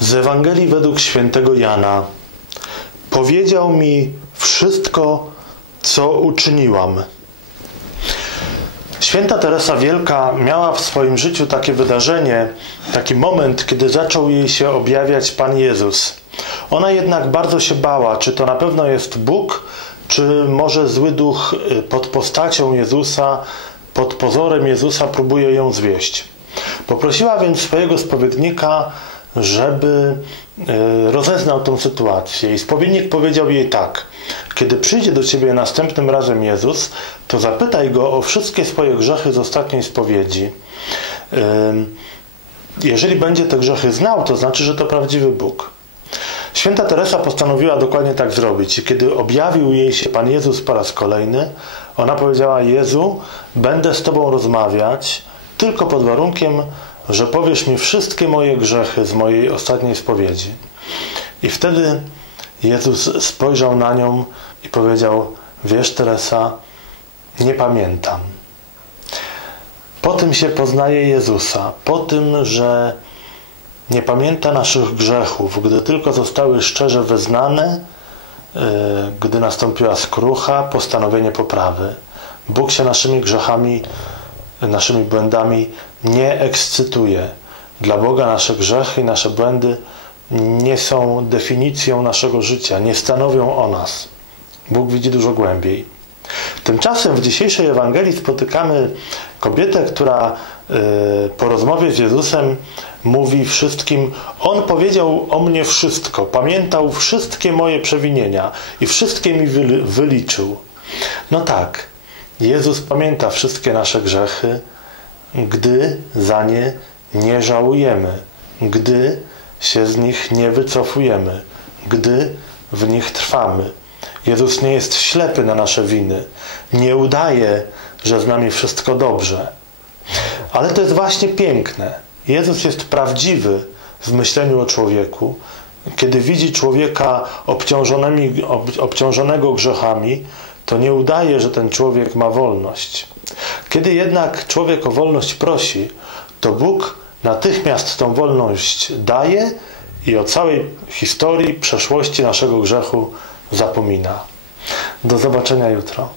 Z Ewangelii według świętego Jana. Powiedział mi wszystko, co uczyniłam. Święta Teresa Wielka miała w swoim życiu takie wydarzenie, taki moment, kiedy zaczął jej się objawiać Pan Jezus. Ona jednak bardzo się bała, czy to na pewno jest Bóg, czy może zły duch y, pod postacią Jezusa, pod pozorem Jezusa próbuje ją zwieść. Poprosiła więc swojego spowiednika, żeby y, rozeznał tą sytuację. I spowiednik powiedział jej tak: Kiedy przyjdzie do ciebie następnym razem Jezus, to zapytaj go o wszystkie swoje grzechy z ostatniej spowiedzi. Jeżeli będzie te grzechy znał, to znaczy, że to prawdziwy Bóg. Święta Teresa postanowiła dokładnie tak zrobić. I kiedy objawił jej się Pan Jezus po raz kolejny, ona powiedziała: Jezu, będę z Tobą rozmawiać tylko pod warunkiem, że powiesz mi wszystkie moje grzechy z mojej ostatniej spowiedzi. I wtedy Jezus spojrzał na nią i powiedział: Wiesz, Teresa, nie pamiętam. Po tym się poznaje Jezusa, po tym, że nie pamięta naszych grzechów, gdy tylko zostały szczerze wyznane, e, gdy nastąpiła skrucha, postanowienie poprawy. Bóg się naszymi grzechami, naszymi błędami nie ekscytuje. Dla Boga nasze grzechy i nasze błędy nie są definicją naszego życia, nie stanowią o nas. Bóg widzi dużo głębiej. Tymczasem w dzisiejszej Ewangelii spotykamy kobietę, która y, po rozmowie z Jezusem mówi wszystkim: On powiedział o mnie wszystko, pamiętał wszystkie moje przewinienia i wszystkie mi wyliczył. No tak, Jezus pamięta wszystkie nasze grzechy, gdy za nie nie żałujemy, gdy się z nich nie wycofujemy, gdy w nich trwamy. Jezus nie jest ślepy na nasze winy, nie udaje, że z nami wszystko dobrze. Ale to jest właśnie piękne. Jezus jest prawdziwy w myśleniu o człowieku. Kiedy widzi człowieka obciążonego grzechami, to nie udaje, że ten człowiek ma wolność. Kiedy jednak człowiek o wolność prosi, to Bóg natychmiast tą wolność daje i o całej historii, przeszłości naszego grzechu zapomina. Do zobaczenia jutro.